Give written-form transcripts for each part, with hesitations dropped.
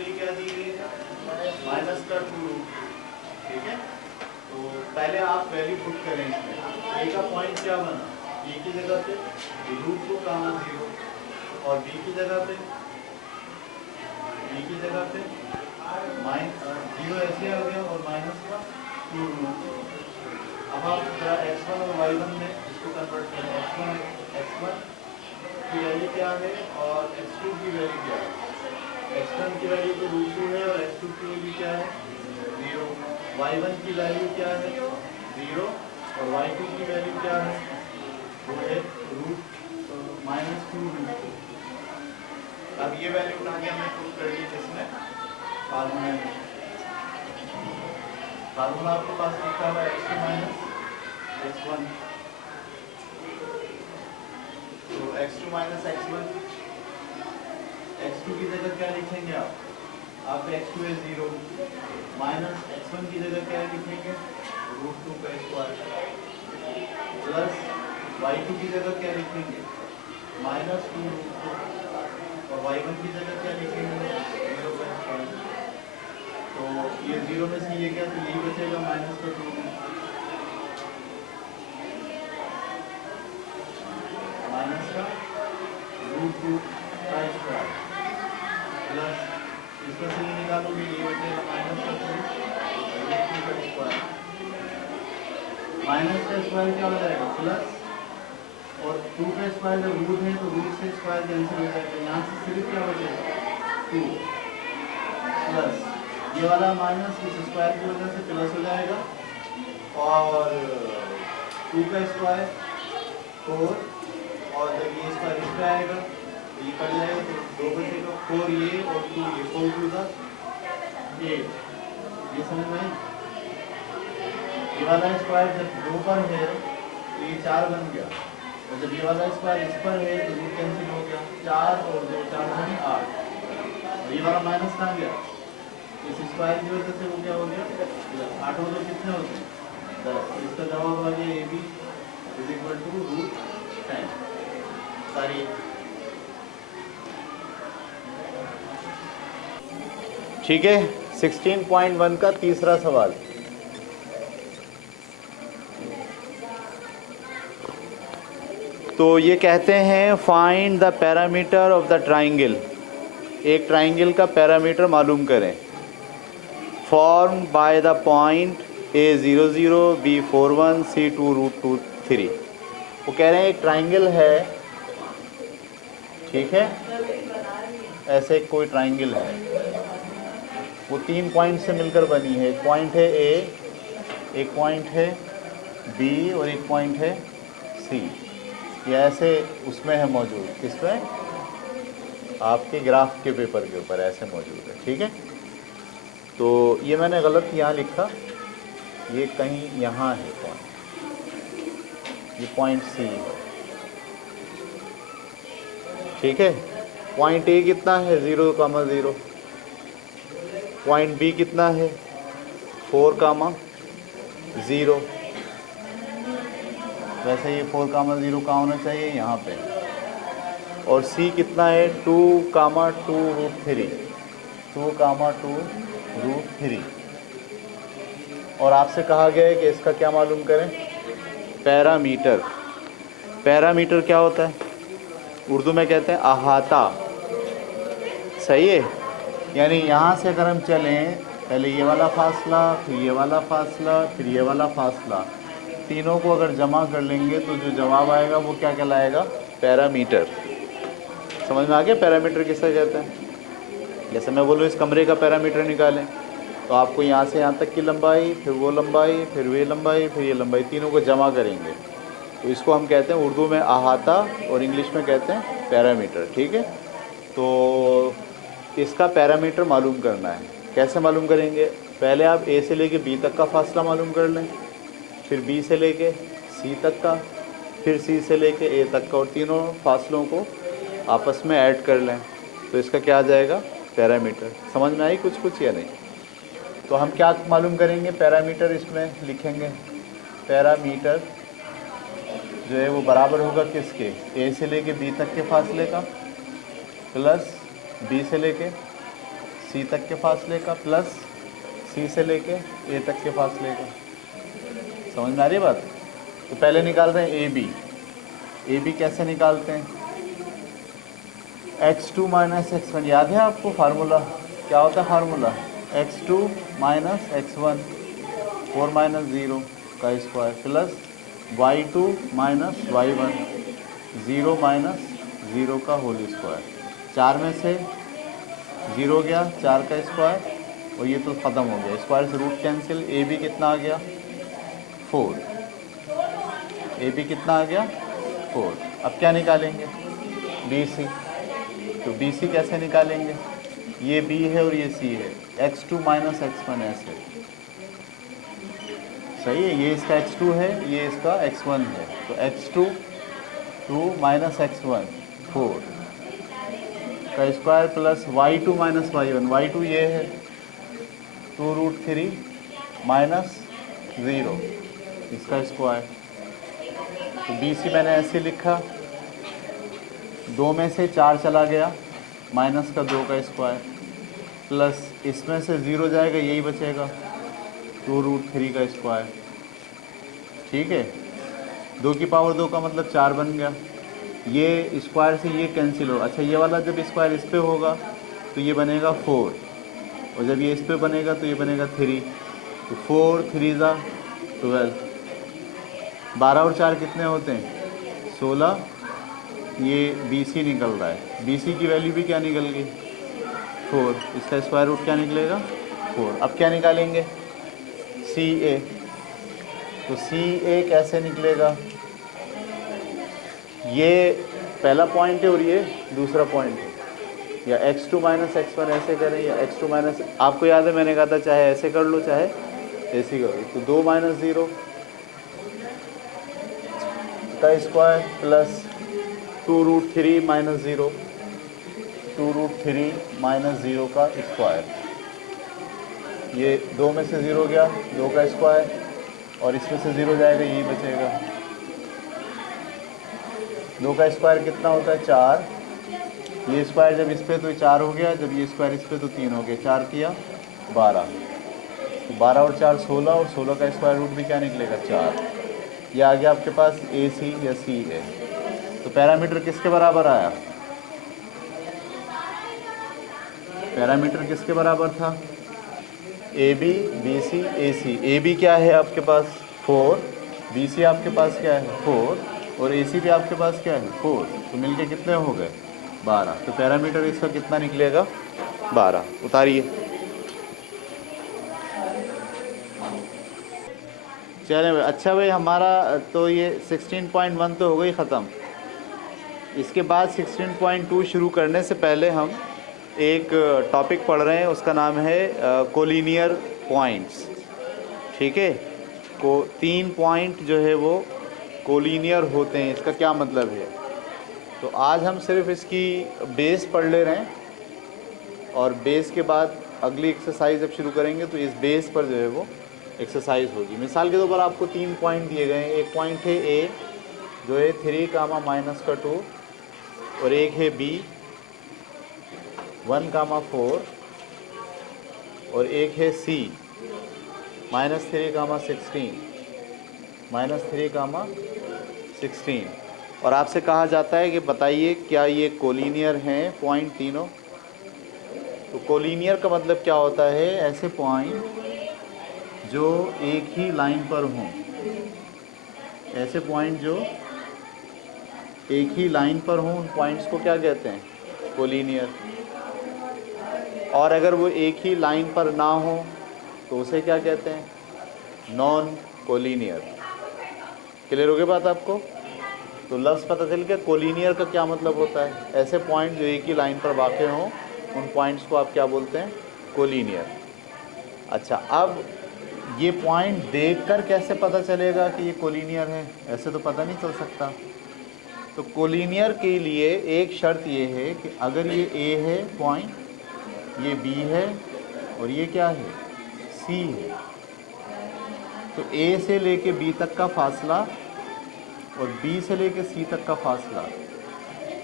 Value क्या दी गई है, माइनस का 2 रूट। ठीक है, तो पहले आप वैल्यू पुट करें इसमें। ए का पॉइंट क्या बना, ए की जगह पे √2 कामा 0 और बी की जगह पे जीरो ऐसे आ गया और माइनस का 2 रूट। अब आप जरा x1 और y1 में इसको कन्वर्ट करें। x1 की वैल्यू क्या है और x2 की वैल्यू क्या है। x1 की वैल्यू तो √2 है और x2 की वैल्यू क्या है, 0। y1 की वैल्यू क्या है, 0 और y2 की वैल्यू क्या है, वो है -2√2। अब ये वैल्यू उठा के हमने पुट कर ली जिसमें फार्मूला में। फार्मूला आपके पास लिखा हुआ है x2 - x1। तो x2 - x1, x2 की जगह क्या लिखेंगे आप x2 है 0, माइनस x1 की जगह क्या लिखेंगे, √2 का स्क्वायर, प्लस y2 की जगह क्या लिखेंगे, -2√2 और y1 की जगह क्या लिखेंगे, 0 का स्क्वायर। तो ये 0 में से ये क्या, तो यही बचेगा -2 माइनस का √2 का स्क्वायर प्लस इसमें से ये निकालोगे, ये बचेगा -2 का स्क्वायर। माइनस का स्क्वायर क्या हो जाएगा, प्लस, और 2 का स्क्वायर जब रूट है तो रूट से स्क्वायर कैंसिल हो जाएगा। यहाँ से सिर्फ क्या बचेगा, 2 प्लस ये वाला माइनस इस स्क्वायर की वजह से प्लस हो जाएगा, और 2 का स्क्वायर 4, और जब ये स्क्वायर इस पर आएगा तो ये कट जाएगा, तो 2 बचेगा, 4 ये और 2 ये, 4 2 8। ये समझ में आई। ये वाला स्क्वायर जब 2 पर है तो ये 4 बन गया, और जब ये वाला स्क्वायर इस पर है तो रूट कैंसिल हो गया, 4 और 2 4 बने 8, और ये वाला माइनस कहाँ गया, इस स्क्वायर की वजह से वो क्या हो गया, 8 और 2 कितने होते हैं, 10। इसका जवाब आ गया AB = √10। सारी ठीक है। 16.1 का तीसरा सवाल। तो ये कहते हैं find the parameter of the triangle. एक ट्राइंगल का पैरामीटर मालूम करें। Form by the point A00 B41 C2√3। वो कह रहे हैं एक ट्राइंगल है, ठीक है, ऐसे कोई ट्राइंगल है, वो 3 पॉइंट से मिलकर बनी है। एक पॉइंट है A, एक पॉइंट है B और एक पॉइंट है C। ये ऐसे उसमें है मौजूद, किसमें, आपके ग्राफ के पेपर के ऊपर ऐसे मौजूद है, ठीक है। तो ये मैंने गलत यहाँ लिखा, ये कहीं यहाँ है पॉइंट, ये पॉइंट C है, ठीक है। पॉइंट A कितना है, 0,0। पॉइंट B कितना है, 4,0। वैसे ये 4,0 कहाँ होना चाहिए, यहाँ पे। और C कितना है, 2,2√3। 2,2√3। और आपसे कहा गया है कि इसका क्या मालूम करें, पैरामीटर। पैरामीटर क्या होता है, उर्दू में कहते हैं अहाता, सही है। यानी यहाँ से अगर हम चलें, पहले ये वाला फासला, फिर ये वाला फासला, फिर ये वाला फासला, तीनों को अगर जमा कर लेंगे तो जो जवाब आएगा वो क्या कहलाएगा, पैरामीटर। समझ में आ गया पैरामीटर किसे कहते हैं। जैसे मैं बोलूँ इस कमरे का पैरामीटर निकालें, तो आपको यहाँ से यहाँ तक की लंबाई, फिर वो लंबाई, फिर वे लंबाई, फिर ये लंबाई, तीनों को जमा करेंगे तो इसको हम कहते हैं उर्दू में अहाता और इंग्लिश में कहते हैं पैरामीटर, ठीक है। तो इसका पैरामीटर मालूम करना है। कैसे मालूम करेंगे, पहले आप A से लेके B तक का फासला मालूम कर लें, फिर B से लेके C तक का, फिर C से लेके A तक का, और तीनों फासलों को आपस में ऐड कर लें, तो इसका क्या आ जाएगा, पैरामीटर। समझ में आई कुछ या नहीं। तो हम क्या मालूम करेंगे, पैरामीटर इसमें लिखेंगे। पैरामीटर जो है वो बराबर होगा किसके, A से लेके B तक के फासले का, प्लस B से लेके सी तक के फासले का प्लस सी से लेके ए तक के फासले का। समझ में आ रही है बात? तो पहले निकाल रहे हैं ए बी। ए बी कैसे निकालते हैं? x2 माइनस x1, याद है आपको फार्मूला? क्या होता है formula? x2 minus x1 4 minus 0 का square plus y2 minus y1 0 minus 0 का होल स्क्वायर। 4 में से 0 गया, 4 का स्क्वायर, और ये तो ख़त्म हो गया, स्क्वायर से रूट कैंसिल। ए बी कितना आ गया? 4। ए बी कितना आ गया? 4। अब क्या निकालेंगे? B C. तो बी सी कैसे निकालेंगे? ये बी है और ये सी है, x2 माइनस x1 ऐसे। सही है, ये इसका x2 है, ये इसका x1 है, तो x2 2 माइनस x1 4 का square plus y2 minus y1, y2 ये है 2√3 माइनस 0 इसका स्क्वायर। तो बी सी मैंने ऐसे लिखा, 2 में से 4 चला गया, माइनस का 2 का स्क्वायर प्लस इसमें से 0 जाएगा, यही बचेगा 2√3 का स्क्वायर। ठीक है, 2 की पावर 2 का मतलब 4 बन गया। ये स्क्वायर से ये कैंसिल हो। अच्छा, ये वाला जब स्क्वायर इस पे होगा तो ये बनेगा 4, और जब ये इस पे बनेगा तो ये बनेगा 3। तो 4 3 ज़ा 12, 12 और 4 कितने होते हैं? 16। ये बी सी निकल रहा है, बी सी की वैल्यू भी क्या निकल गई? 4। इसका स्क्वायर रूट क्या निकलेगा? 4। अब क्या निकालेंगे? सी ए। तो सी ए कैसे निकलेगा? ये पहला पॉइंट है और ये दूसरा पॉइंट है, या x2 माइनस x1 ऐसे करें, या x2 माइनस, आपको याद है मैंने कहा था चाहे ऐसे कर लो चाहे ऐसे कर लो। तो 2 माइनस 0 का स्क्वायर प्लस 2√3 माइनस 0, 2√3 माइनस 0 का स्क्वायर। ये 2 में से 0 गया, 2 का स्क्वायर, और इसमें से 0 जाएगा, यही बचेगा। 2 का स्क्वायर कितना होता है? 4। ये स्क्वायर जब इस पे तो 4 हो गया, जब ये स्क्वायर इस पे तो 3 हो गया, 4 किया 12। तो 12 और 4 16, और 16 का स्क्वायर रूट भी क्या निकलेगा? 4। ये आ गया आपके पास ए सी या सी ए। तो पैरामीटर किसके बराबर आया? पैरामीटर किसके बराबर था? A B, B C, A C. A B क्या है आपके पास? 4। बी सी आपके पास क्या है? 4। और ए सी भी आपके पास क्या है? 4। तो मिलके कितने हो गए? 12। तो पैरामीटर इसका कितना निकलेगा? 12। उतारिए। चलें भाई, अच्छा भाई, हमारा तो ये 16.1 तो हो गई ख़त्म। इसके बाद 16.2 शुरू करने से पहले हम एक टॉपिक पढ़ रहे हैं, उसका नाम है कोलिनियर पॉइंट्स। ठीक है, को 3 पॉइंट जो है वो कोलिनियर होते हैं। इसका क्या मतलब है? तो आज हम सिर्फ इसकी बेस पढ़ ले रहे हैं, और बेस के बाद अगली एक्सरसाइज जब शुरू करेंगे तो इस बेस पर जो है वो एक्सरसाइज होगी। मिसाल के तौर पर आपको 3 पॉइंट दिए गए हैं। एक पॉइंट है ए जो है 3, माइनस का 2, और एक है बी 1, 4, और एक है सी -3, 16, -3, 16। और आपसे कहा जाता है कि बताइए क्या ये कोलिनियर हैं पॉइंट तीनों? तो कोलिनियर का मतलब क्या होता है? ऐसे पॉइंट जो एक ही लाइन पर हों, ऐसे पॉइंट जो एक ही लाइन पर हों, उन पॉइंट्स को क्या कहते हैं? कोलिनियर। और अगर वो एक ही लाइन पर ना हो तो उसे क्या कहते हैं? Non collinear. क्लियर हो गई बात आपको? तो लफ्ज़ पता चल गया कोलिनियर का क्या मतलब होता है। ऐसे पॉइंट जो एक ही लाइन पर वाक़ हों, उन पॉइंट्स को आप क्या बोलते हैं? कोलिनियर। अच्छा, अब ये पॉइंट देखकर कैसे पता चलेगा कि ये कोलिनियर है? ऐसे तो पता नहीं चल सकता। तो कोलिनियर के लिए एक शर्त ये है कि अगर ये ए है पॉइंट, ये बी है, और ये क्या है? सी है, तो ए से लेके बी तक का फासला और बी से लेके सी तक का फासला,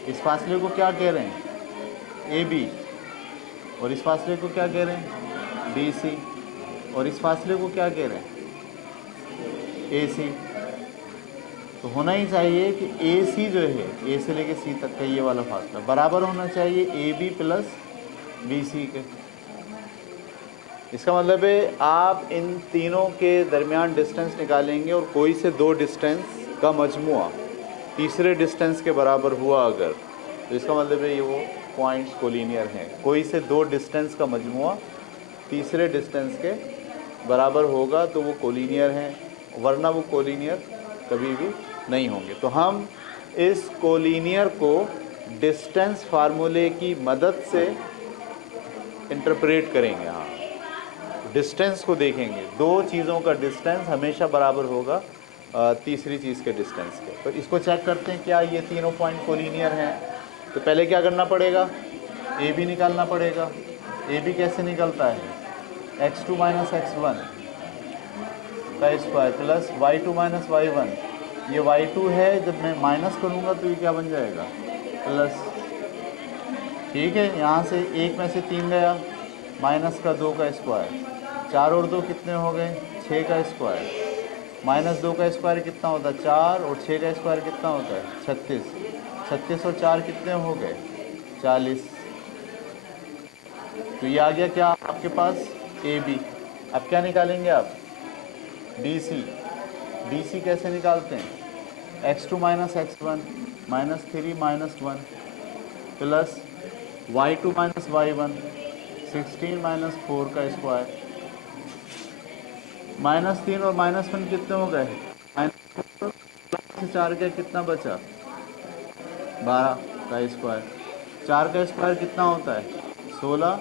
इस फासले को क्या कह रहे हैं? A B. और इस फासले को क्या कह रहे हैं, बी सी, और इस फासले को क्या कह रहे हैं, ए सी। तो होना ही चाहिए कि ए सी जो है, ए से लेके सी तक का ये वाला फासला बराबर होना चाहिए A B plus B C के। इसका मतलब है आप इन तीनों के दरमियान डिस्टेंस निकालेंगे और कोई से दो डिस्टेंस का मजमुआ तीसरे डिस्टेंस के बराबर हुआ अगर, तो इसका मतलब है ये वो पॉइंट्स कोलिनियर हैं। कोई से दो डिस्टेंस का मजमुआ तीसरे डिस्टेंस के बराबर होगा तो वो कोलिनियर हैं, वरना वो कोलिनियर कभी भी नहीं होंगे। तो हम इस कोलिनियर को डिस्टेंस फार्मूले की मदद से इंटरप्रेट करेंगे। हाँ, डिस्टेंस को देखेंगे, दो चीज़ों का डिस्टेंस हमेशा बराबर होगा तीसरी चीज़ के डिस्टेंस के। तो इसको चेक करते हैं क्या ये तीनों पॉइंट कोलिनियर हैं। तो पहले क्या करना पड़ेगा, ए बी निकालना पड़ेगा। ए बी कैसे निकलता है, x2 माइनस x1 का square plus y2 minus y1। ये y2 है, जब मैं माइनस करूँगा तो ये क्या बन जाएगा, प्लस। ठीक है, यहाँ से एक में से 3 गया, माइनस का 2 का स्क्वायर, 4 और 2 कितने हो गए, 6 का स्क्वायर, माइनस 2 का स्क्वायर कितना होता है 4, और 6 का स्क्वायर कितना होता है 36। 36 और 4 कितने हो गए 40। तो ये आ गया क्या आपके पास, ए बी। अब क्या निकालेंगे आप, बी सी। बी सी कैसे निकालते हैं, x2 minus x1 minus 3 minus 1 plus y2 minus y1 16 minus 4 का स्क्वायर, माइनस 3 और माइनस 1 कितने हो गए, माइनस 4 का कितना बचा 12 का स्क्वायर। 4 का स्क्वायर कितना होता है 16,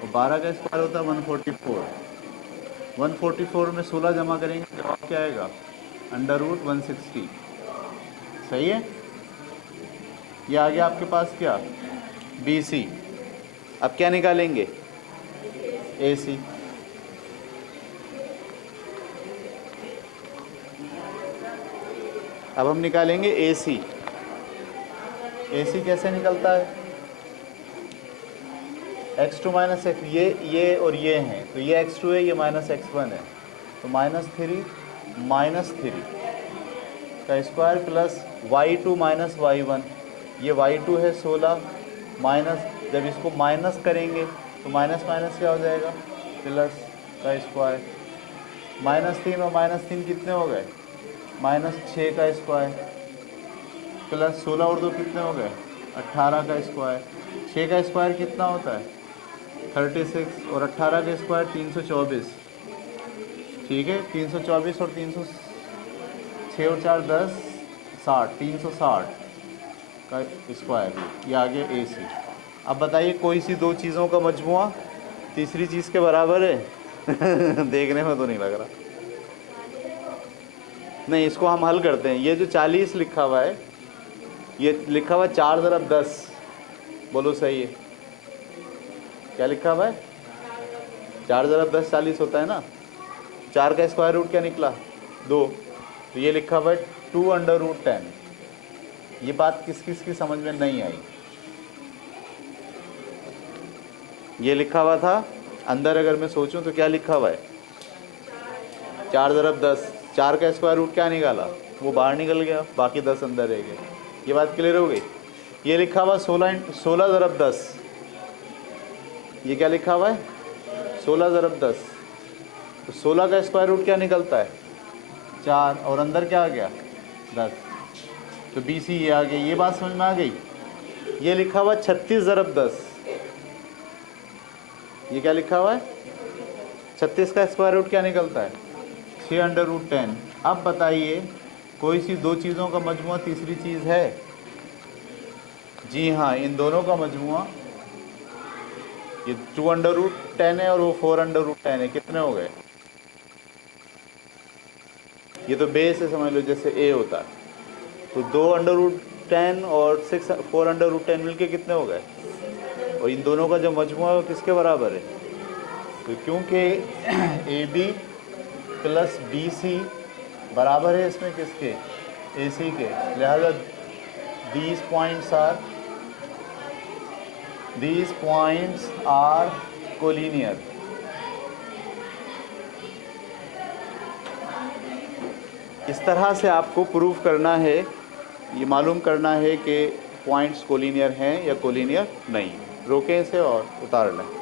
और 12 का स्क्वायर होता है 144। 144 में 16 जमा करेंगे जवाब क्या आएगा, √160। सही है, ये आ गया आपके पास क्या, बी सी। अब क्या निकालेंगे, ए सी। अब हम निकालेंगे ए सी। ए सी कैसे निकलता है, x2 माइनस एक्स, ये और ये हैं, तो ये x2 है, ये माइनस x1 है, तो माइनस थ्री का square plus y2 minus y1। ये y2 है 16, माइनस, जब इसको माइनस करेंगे तो माइनस माइनस क्या हो जाएगा, प्लस का स्क्वायर। माइनस 3 और माइनस 3 कितने हो गए, माइनस 6 का स्क्वायर प्लस 16 और 2 कितने हो गए 18 का स्क्वायर। 6 का स्क्वायर कितना होता है 36, और 18 का स्क्वायर 324। ठीक है, 324 और 6 और 4 10 60, 360 का स्क्वायर, ये आ गया ए सी। अब बताइए कोई सी दो चीज़ों का मजमुआ तीसरी चीज़ के बराबर है देखने में तो नहीं लग रहा। नहीं, इसको हम हल करते हैं। ये जो 40 लिखा हुआ है, ये लिखा हुआ है 4 × 10, बोलो सही है, क्या लिखा हुआ है 4 × 10 40 होता है ना। 4 का स्क्वायर रूट क्या निकला 2, तो ये लिखा हुआ है 2√10। ये बात किस किस की समझ में नहीं आई, ये लिखा हुआ था अंदर, अगर मैं सोचूं तो क्या लिखा हुआ है 4 × 10, 4 का स्क्वायर रूट क्या निकाला, वो बाहर निकल गया, बाकी 10 अंदर रह गए। ये बात क्लियर हो गई। ये लिखा हुआ 16 × 10, ये क्या लिखा हुआ है 16 × 10, तो 16 का स्क्वायर रूट क्या निकलता है 4, और अंदर क्या आ गया 10, तो बी सी ये आ गई। ये बात समझ में आ गई। ये लिखा हुआ 36 × 10, ये क्या लिखा हुआ है 36 का स्क्वायर रूट क्या निकलता है 6√10। अब बताइए कोई सी दो चीज़ों का मजमुआ तीसरी चीज़ है, जी हाँ, इन दोनों का मजमुआ, ये 2√10 है और वो 4√10 है, कितने हो गए, ये तो बेस है समझ लो, जैसे ए होता है, तो 2√10 और 4√10 मिलके कितने हो गए, और इन दोनों का जो मजमुआ है वो किसके बराबर है, तो क्योंकि A B plus B C बराबर है इसमें किसके, ए सी के, लिहाजा these points are these points are collinear. इस तरह से आपको प्रूफ करना है, ये मालूम करना है कि पॉइंट्स कोलिनियर हैं या कोलिनियर नहीं। रोकें इसे और उतार लें।